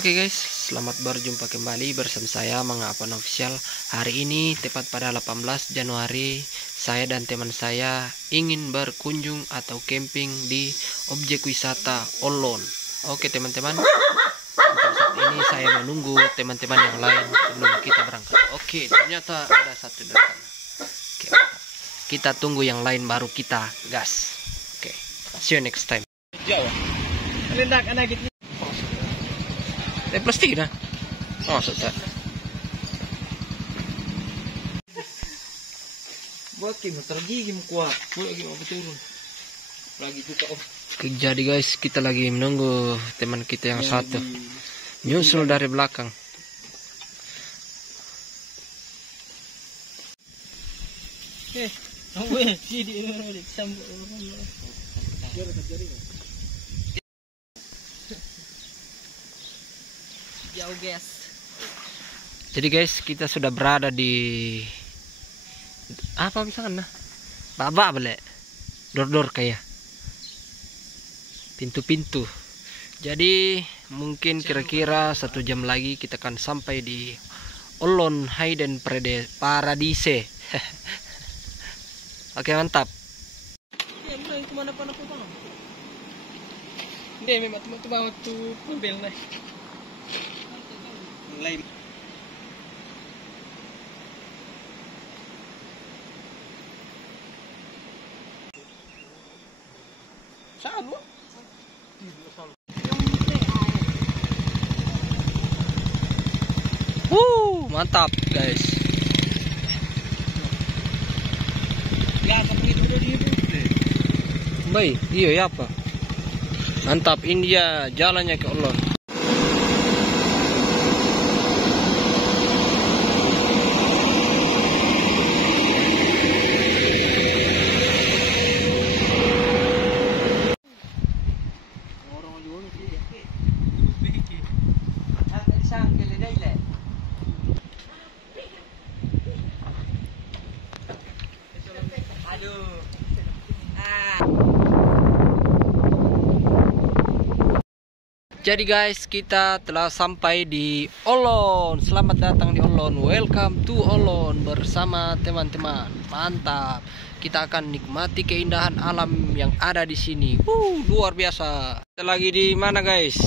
Oke guys, selamat berjumpa kembali bersama saya Mangapon Official. Hari ini tepat pada 18 Januari, saya dan teman saya ingin berkunjung atau camping di objek wisata Olon. Oke teman-teman, untuk saat ini saya menunggu teman-teman yang lain sebelum kita berangkat. Oke, ternyata ada satu di sana. Oke, kita tunggu yang lain baru kita gas. Oke, see you next time. Jauh. Rendak anak gitu. Plastik na. Oh, sudah. Buat kim tergigi mo kuat. Buat lagi mau turun. Lagi juga Jadi guys, kita lagi menunggu teman kita yang satu. Nyusul dari belakang. jauh guys. Jadi guys, kita sudah berada di apa misalnya? Baba balik. Dor-dor kayak pintu-pintu. Jadi mungkin kira-kira 1 jam lagi kita akan sampai di Olon Hidden Paradise. Oke, mantap. Hindi, may matumatumawag to pubel na. Lime. Saan mo? Mantap guys. Baik, iya ya apa? Mantap, India jalannya ke Olon. Jadi guys, kita telah sampai di Olon. Selamat datang di Olon. Welcome to Olon bersama teman-teman. Mantap. Kita akan nikmati keindahan alam yang ada di sini. Luar biasa. Kita lagi di mana guys?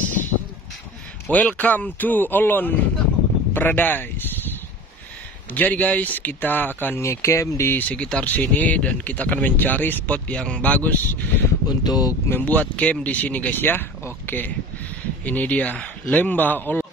Welcome to Olon Paradise. Jadi guys, kita akan ngecamp di sekitar sini dan kita akan mencari spot yang bagus untuk membuat camp di sini guys ya. Oke. Ini dia lembah Olon.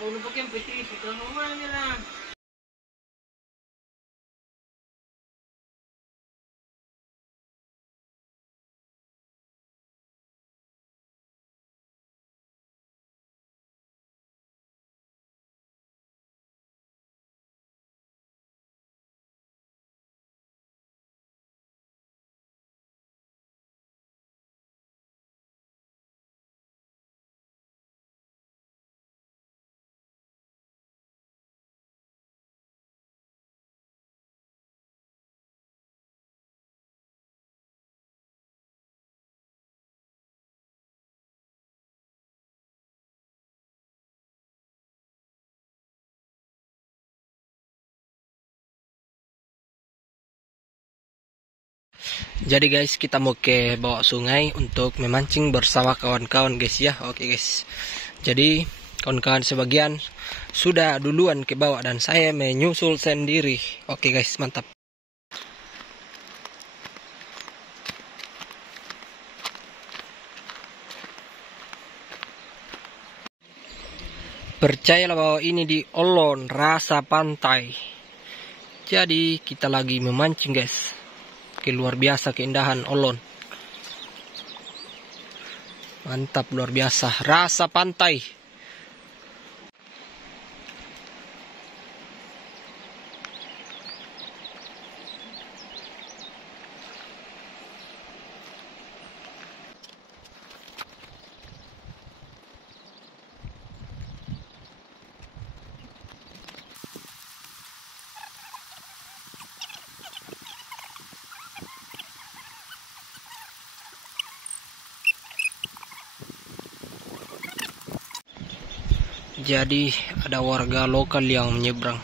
Ulo po kayong pitri, ito naman nila. Jadi guys, kita mau ke bawah sungai untuk memancing bersama kawan-kawan guys ya. Oke guys. Jadi kawan-kawan sebagian sudah duluan ke bawah dan saya menyusul sendiri. Oke guys, mantap. Percayalah bahwa ini di Olon, rasa pantai. Jadi kita lagi memancing guys. Oke, luar biasa keindahan Olon. Mantap, luar biasa. Rasa pantai. Jadi ada warga lokal yang menyeberang.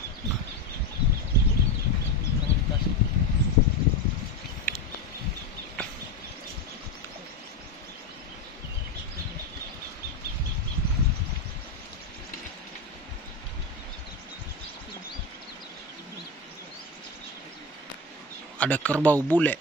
Ada kerbau bule.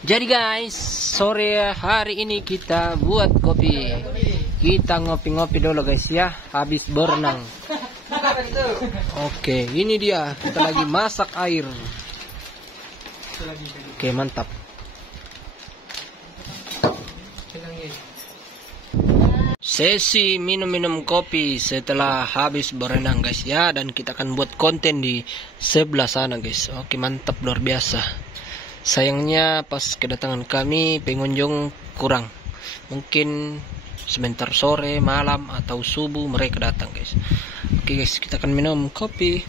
Jadi guys, sore hari ini kita buat kopi. Kita ngopi-ngopi dulu guys ya, habis berenang. Oke, ini dia, kita lagi masak air. Oke, mantap. Sesi minum-minum kopi setelah habis berenang guys ya, dan kita akan buat konten di sebelah sana guys. Oke, mantap, luar biasa. Sayangnya pas kedatangan kami pengunjung kurang. Mungkin sebentar sore, malam atau subuh mereka datang guys. Oke guys, kita akan minum kopi.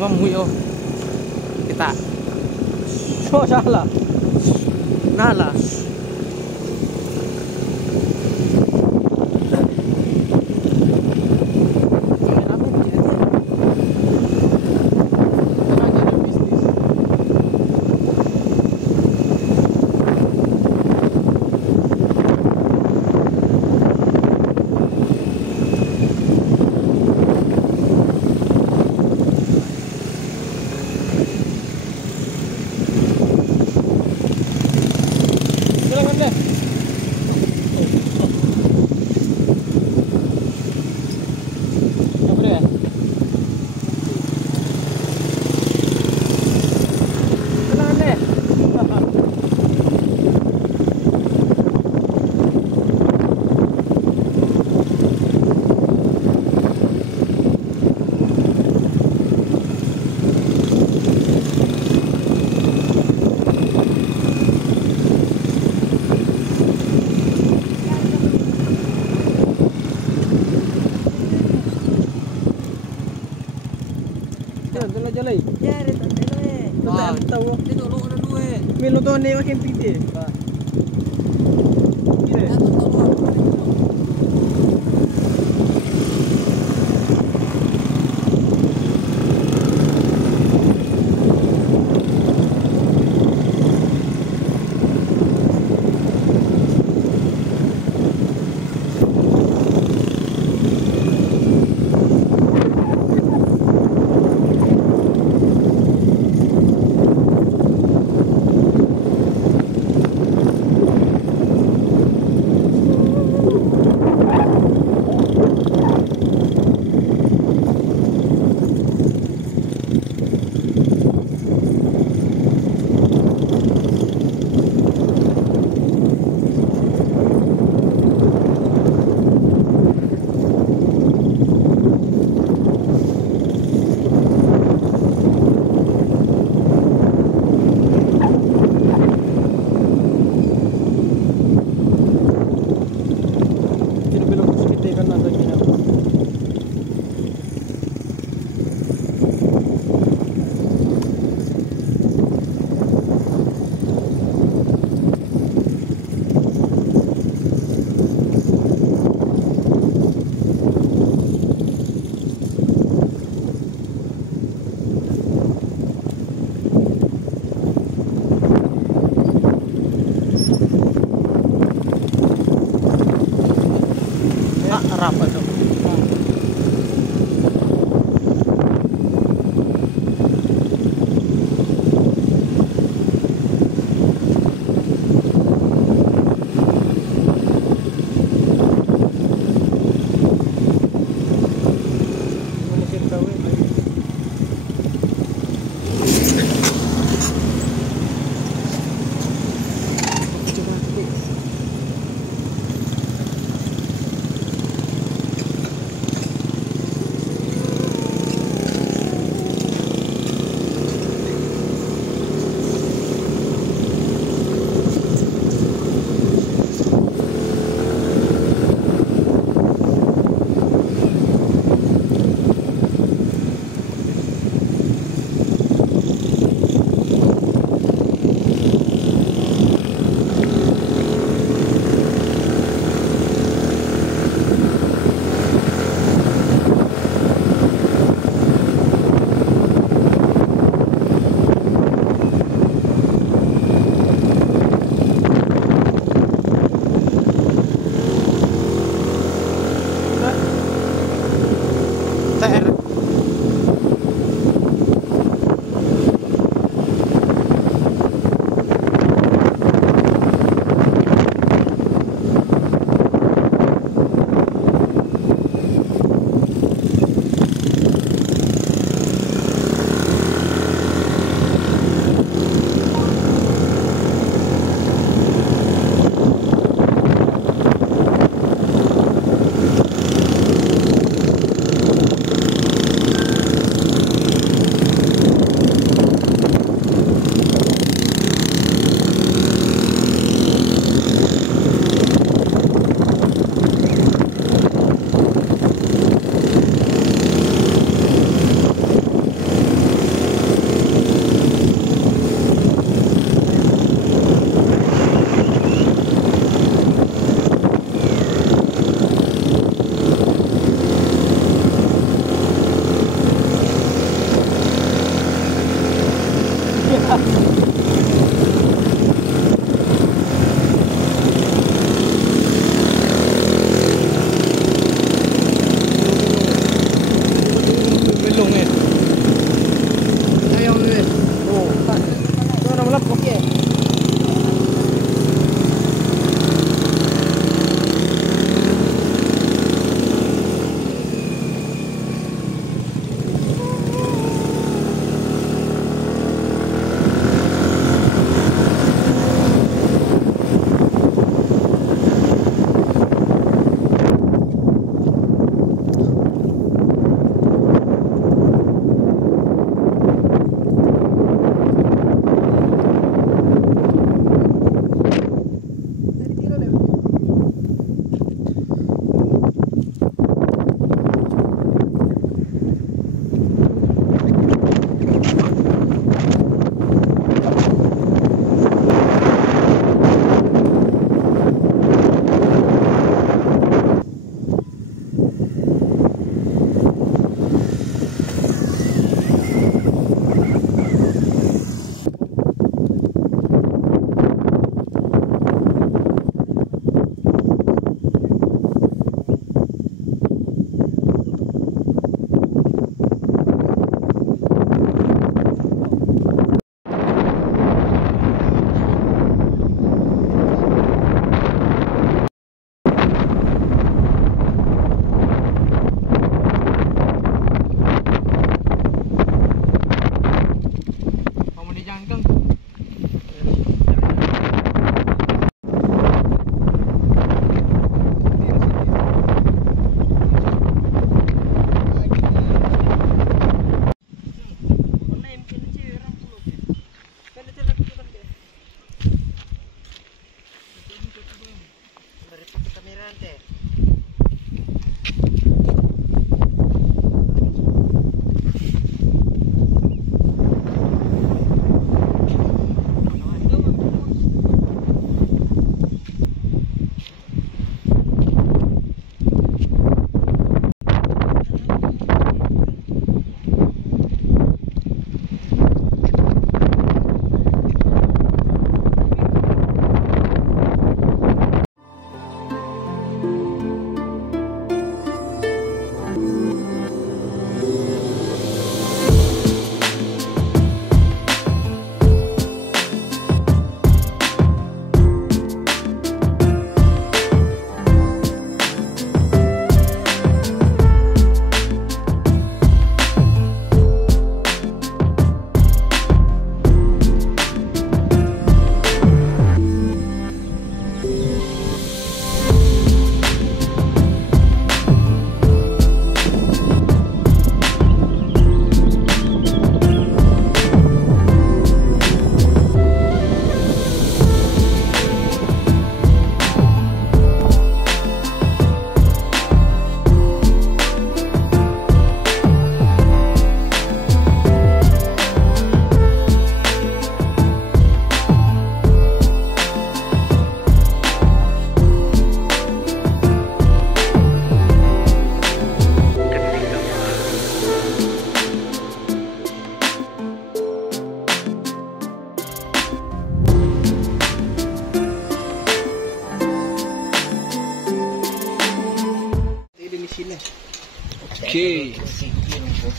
Mamuyo kita. Oh salah. Nala. Jalan jalan. Ya, dito eh. Tahu tahu. Dito lo na duwe. Minuto ni makin pide. Rapat tuh.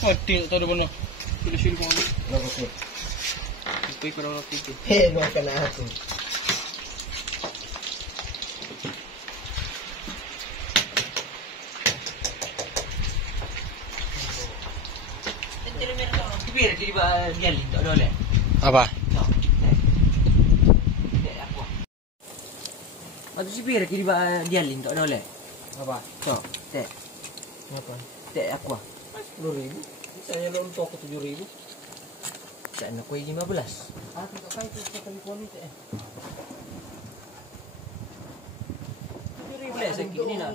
Pati tadi mana? Sudah sini kau. Berapa tuh? Itu kurang lebih itu. Makan aku. Apa? Atau si pira kiri ba dialin tak ada oleh. Apa? Kok, teh, Apa? teh aqua. 10.000. Misalnya lo untuk 7.000. Tak nak kuih 15. Ah, tidak kaya itu sekali kualitas. 7.000 lah sikit ni nak.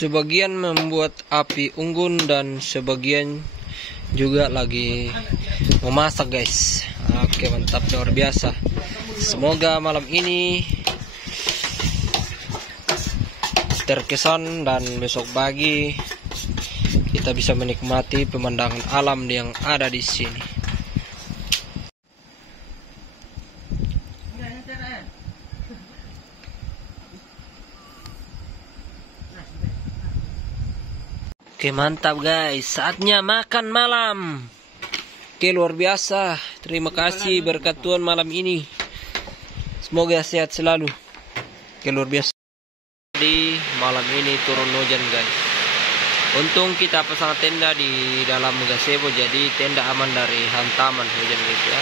Sebagian membuat api unggun dan sebagian juga lagi memasak, guys. Oke, mantap, luar biasa. Semoga malam ini terkesan dan besok pagi kita bisa menikmati pemandangan alam yang ada di sini. Oke, mantap guys, saatnya makan malam. Oke, luar biasa. Terima kasih berkat Tuhan malam ini. Semoga sehat selalu. Oke, luar biasa. Di malam ini turun hujan guys. Untung kita pasang tenda di dalam gazebo, jadi tenda aman dari hantaman hujan guys ya.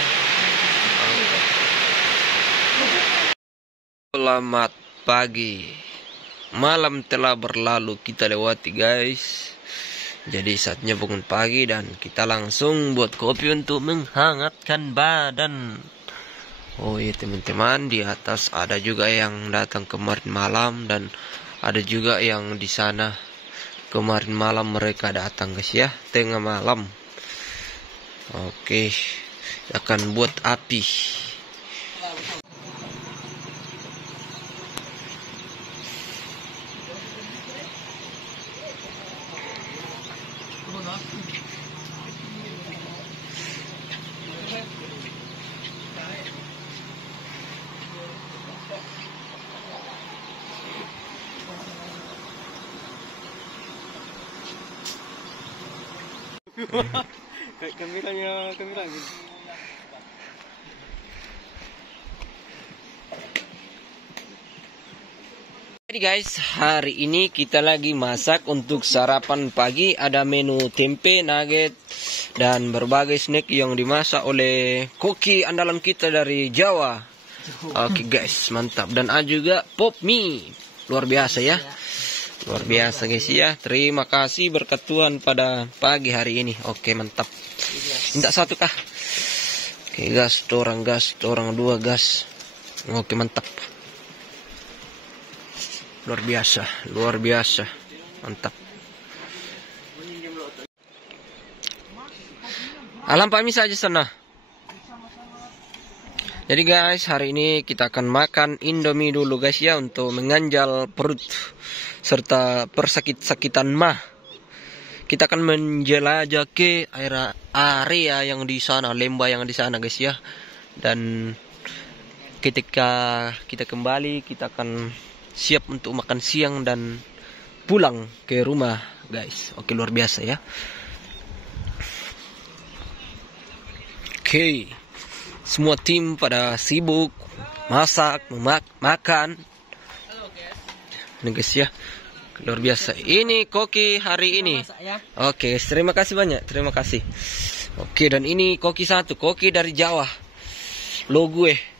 Oke. Selamat pagi. Malam telah berlalu, kita lewati guys. Jadi saatnya bangun pagi dan kita langsung buat kopi untuk menghangatkan badan. Oh iya teman-teman, di atas ada juga yang datang kemarin malam dan ada juga yang di sana kemarin malam mereka datang guys ya, tengah malam. Oke, akan buat api. Kameranya. Jadi guys, hari ini kita lagi masak untuk sarapan pagi. Ada menu tempe, nugget, dan berbagai snack yang dimasak oleh koki andalan kita dari Jawa. Oke guys, mantap. Dan ada juga pop mie. Luar biasa ya. Luar biasa guys ya. Terima kasih berkat Tuhan pada pagi hari ini. Oke, mantap. Minta satu kah? Oke, gas, orang dua gas. Oke, mantap. Luar biasa, mantap. Alam Pak Misa aja sana. Jadi guys, hari ini kita akan makan Indomie dulu guys ya, untuk menganjal perut serta persakit-sakitan mah. Kita akan menjelajah ke area yang di sana, lembah yang di sana guys ya. Dan ketika kita kembali, kita akan siap untuk makan siang dan pulang ke rumah guys. Oke, luar biasa ya. Oke, semua tim pada sibuk masak, makan. Ini guys ya, luar biasa. Ini koki hari ini. Oke, terima kasih banyak, terima kasih. Oke, dan ini koki satu, koki dari Jawa. Lo gue.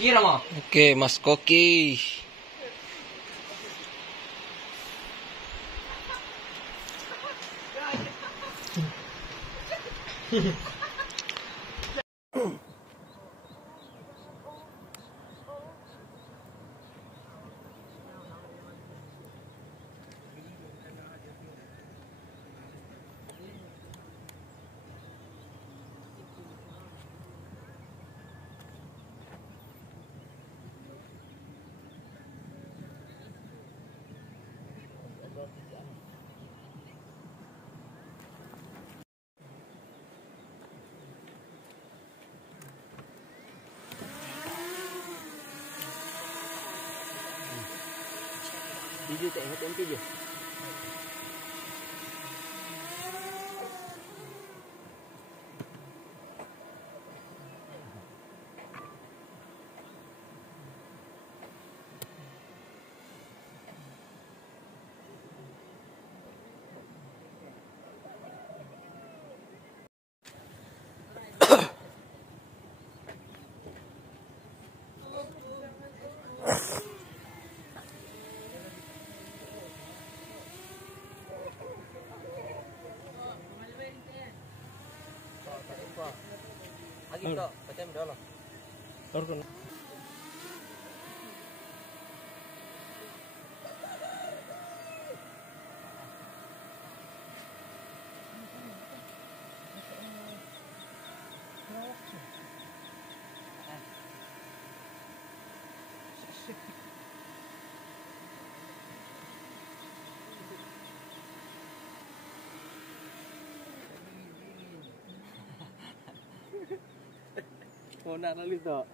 Kira mo. Oke, Mas Koki. Video tak ingat MP je. Lagi tak, macam dah lah. Turun. Kau nak lalu tak?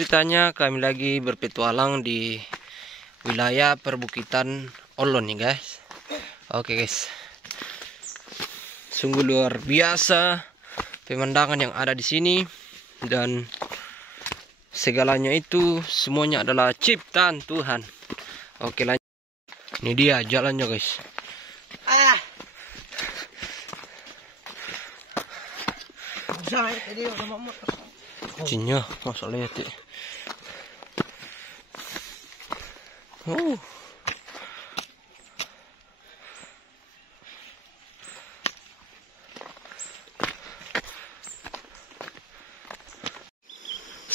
Ceritanya kami lagi berpetualang di wilayah perbukitan Olon nih guys. Oke guys, sungguh luar biasa pemandangan yang ada di sini, dan segalanya itu semuanya adalah ciptaan Tuhan. Oke lanjut, ini dia jalannya guys. Cinya masuk lihat ya.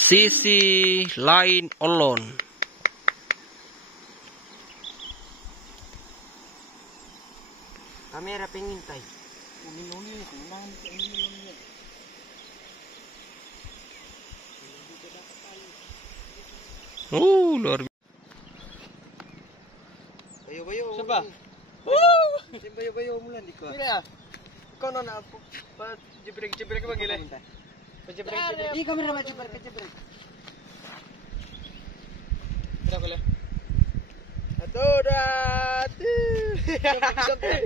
sisi lain Olon. Kamera pengintai. Luar biasa. Bayo-bayo. Siapa? Bayo-bayo mulan di ko. Mira, kau nona apa? Jebrek bagi le. Jebrek. Ih, kamera maju jebrek. Mira boleh. Satu, dua, tiga. Jebrek.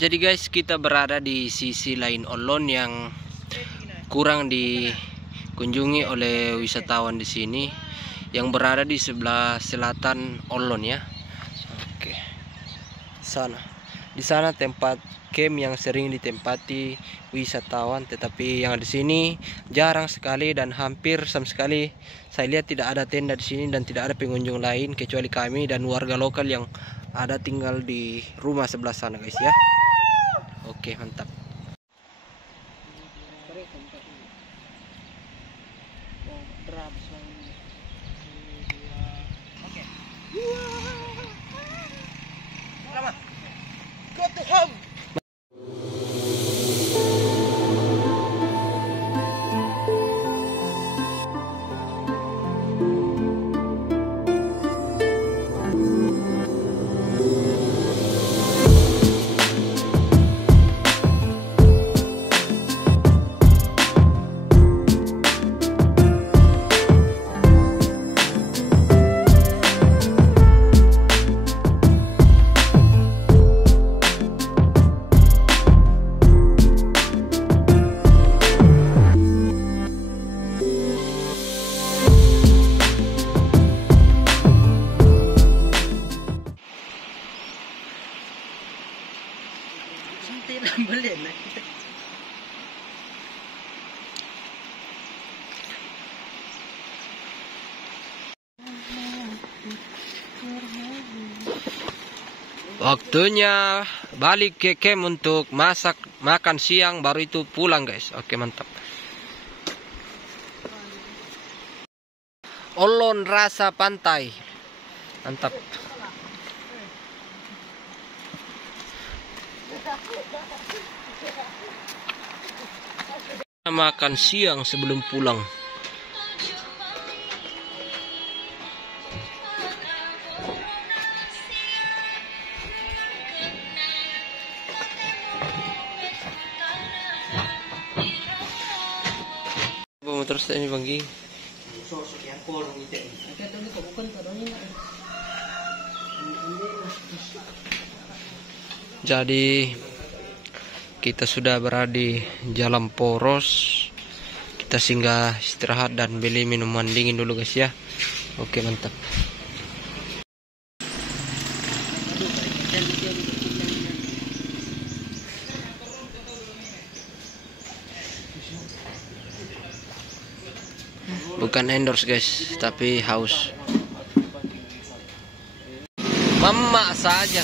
Jadi guys, kita berada di sisi lain Olon yang kurang dikunjungi oleh wisatawan di sini, yang berada di sebelah selatan Olon ya. Oke. Sana. Di sana tempat camp yang sering ditempati wisatawan, tetapi yang di sini jarang sekali dan hampir sama sekali saya lihat tidak ada tenda di sini dan tidak ada pengunjung lain kecuali kami dan warga lokal yang ada tinggal di rumah sebelah sana guys ya. Oke, mantap. Go to home. Waktunya balik ke camp untuk makan siang, baru itu pulang guys. Oke, mantap. Olon rasa pantai. Mantap. Makan siang sebelum pulang. Terus ini Bang Gi. Jadi kita sudah berada di Jalan Poros. Kita singgah istirahat dan beli minuman dingin dulu guys ya. Oke, mantap. Bukan endorse guys, tapi haus. Mama saja.